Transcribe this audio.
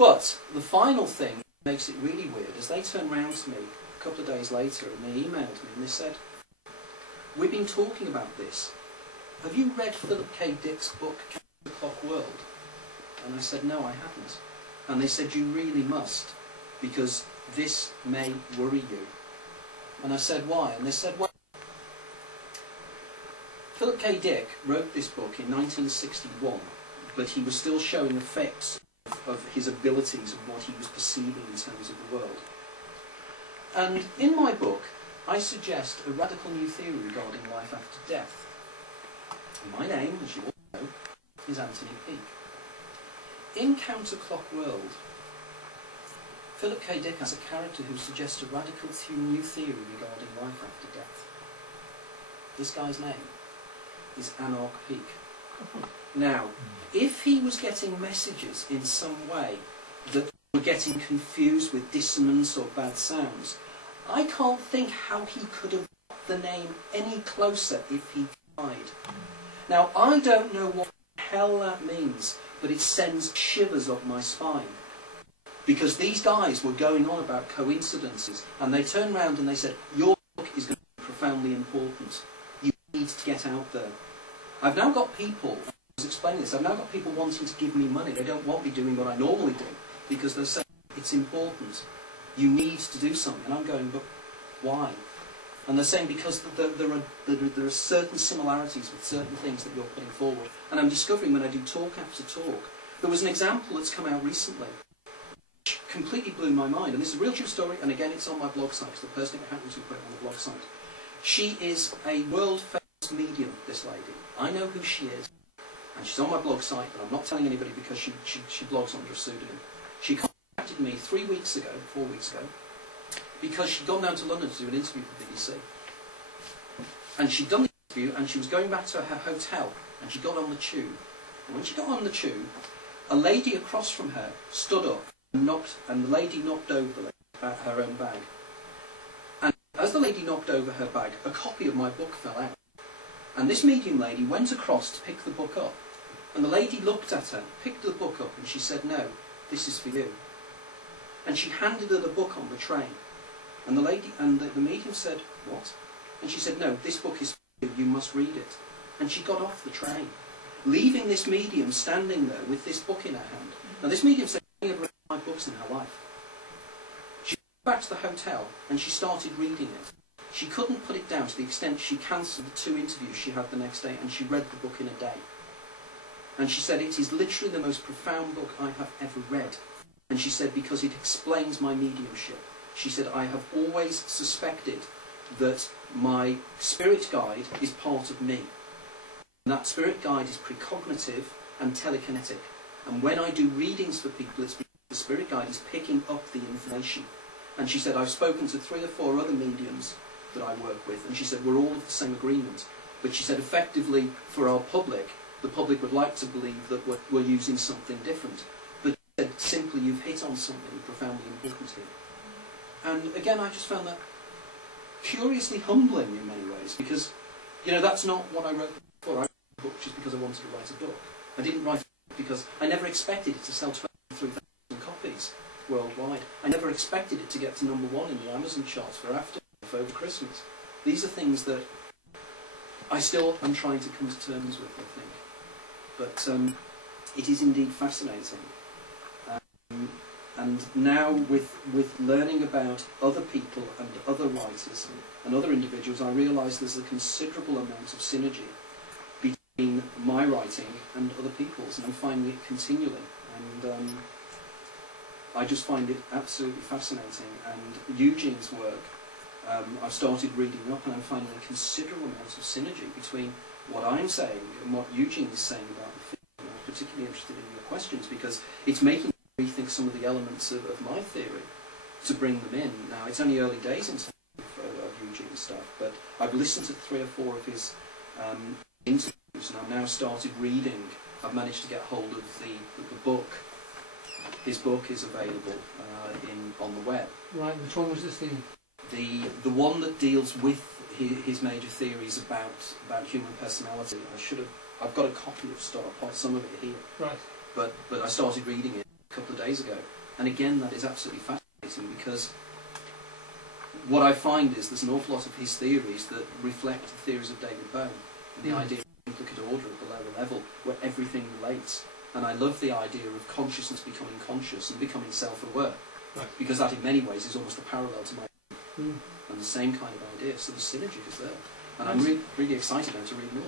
But the final thing that makes it really weird is they turned round to me a couple of days later and they emailed me and they said, "We've been talking about this. Have you read Philip K. Dick's book, Counterclock World?" And I said, "No, I haven't." And they said, "You really must, because this may worry you." And I said, "Why?" And they said, "Well, Philip K. Dick wrote this book in 1961, but he was still showing effects of his abilities and what he was perceiving in terms of the world. And in my book, I suggest a radical new theory regarding life after death. And my name, as you all know, is Anthony Peake. In Counterclock World, Philip K. Dick has a character who suggests a radical new theory regarding life after death. This guy's name is Anarch Peake. Now, if he was getting messages in some way that were getting confused with dissonance or bad sounds, I can't think how he could have got the name any closer if he tried. Now, I don't know what the hell that means, but it sends shivers up my spine. Because these guys were going on about coincidences, and they turned around and they said, "Your book is going to be profoundly important. You need to get out there." I've now got people, I was explaining this, I've now got people wanting to give me money. They don't want me doing what I normally do, because they're saying, "It's important. You need to do something." And I'm going, "But why?" And they're saying, because there are certain similarities with certain things that you're putting forward. And I'm discovering when I do talk after talk, there was an example that's come out recently, which completely blew my mind. And this is a real true story, and again, it's on my blog site, because the person who happens to put it on the blog site. She is a world-famous medium, this lady. I know who she is, and she's on my blog site, but I'm not telling anybody because she blogs under a pseudonym. She contacted me 4 weeks ago, because she'd gone down to London to do an interview for the BBC. And she'd done the interview, and she was going back to her hotel, and she got on the tube. And when she got on the tube, a lady across from her stood up and the lady knocked over her own bag. And as the lady knocked over her bag, a copy of my book fell out. And this medium lady went across to pick the book up. And the lady looked at her, picked the book up, and she said, "No, this is for you." And she handed her the book on the train. And the lady and the medium said, "What?" And she said, "No, this book is for you, you must read it." And she got off the train, leaving this medium standing there with this book in her hand. Now this medium said she had read 5 books in her life. She went back to the hotel and she started reading it. She couldn't put it down to the extent she cancelled the 2 interviews she had the next day, and she read the book in a day. And she said, "It is literally the most profound book I have ever read." And she said, "Because it explains my mediumship." She said, "I have always suspected that my spirit guide is part of me. And that spirit guide is precognitive and telekinetic. And when I do readings for people, it's because the spirit guide is picking up the information." And she said, "I've spoken to 3 or 4 other mediums that I work with." And she said, "We're all of the same agreement." But she said, effectively, for our public, the public would like to believe that we're using something different. But she said, simply, you've hit on something profoundly important here. And again, I just found that curiously humbling in many ways, because, you know, that's not what I wrote before. I wrote a book just because I wanted to write a book. I didn't write it because I never expected it to sell 23,000 copies worldwide. I never expected it to get to #1 in the Amazon charts for over Christmas. These are things that I still am trying to come to terms with, I think. But it is indeed fascinating. And now with learning about other people and other writers and other individuals, I realise there's a considerable amount of synergy between my writing and other people's, and I'm finding it continually. And I just find it absolutely fascinating. And Eugene's work, I've started reading up, and I'm finding a considerable amount of synergy between what I'm saying and what Eugene is saying about the film. I'm particularly interested in your questions, because it's making me rethink some of the elements of my theory to bring them in. Now, it's only early days in terms of Eugene's stuff, but I've listened to 3 or 4 of his interviews, and I've now started reading. I've managed to get hold of the book. His book is available on the web. Right, which one was this thing? The one that deals with his major theories about human personality. I've got a copy of some of it here. Right. But I started reading it, a couple of days ago. And again, that is absolutely fascinating, because what I find is there's an awful lot of his theories that reflect the theories of David Bohm, and the idea of implicate order at the lower level, where everything relates. And I love the idea of consciousness becoming conscious and becoming self-aware, because that in many ways is almost a parallel to my and the same kind of idea. So the synergy is there. And I'm really excited now to read more.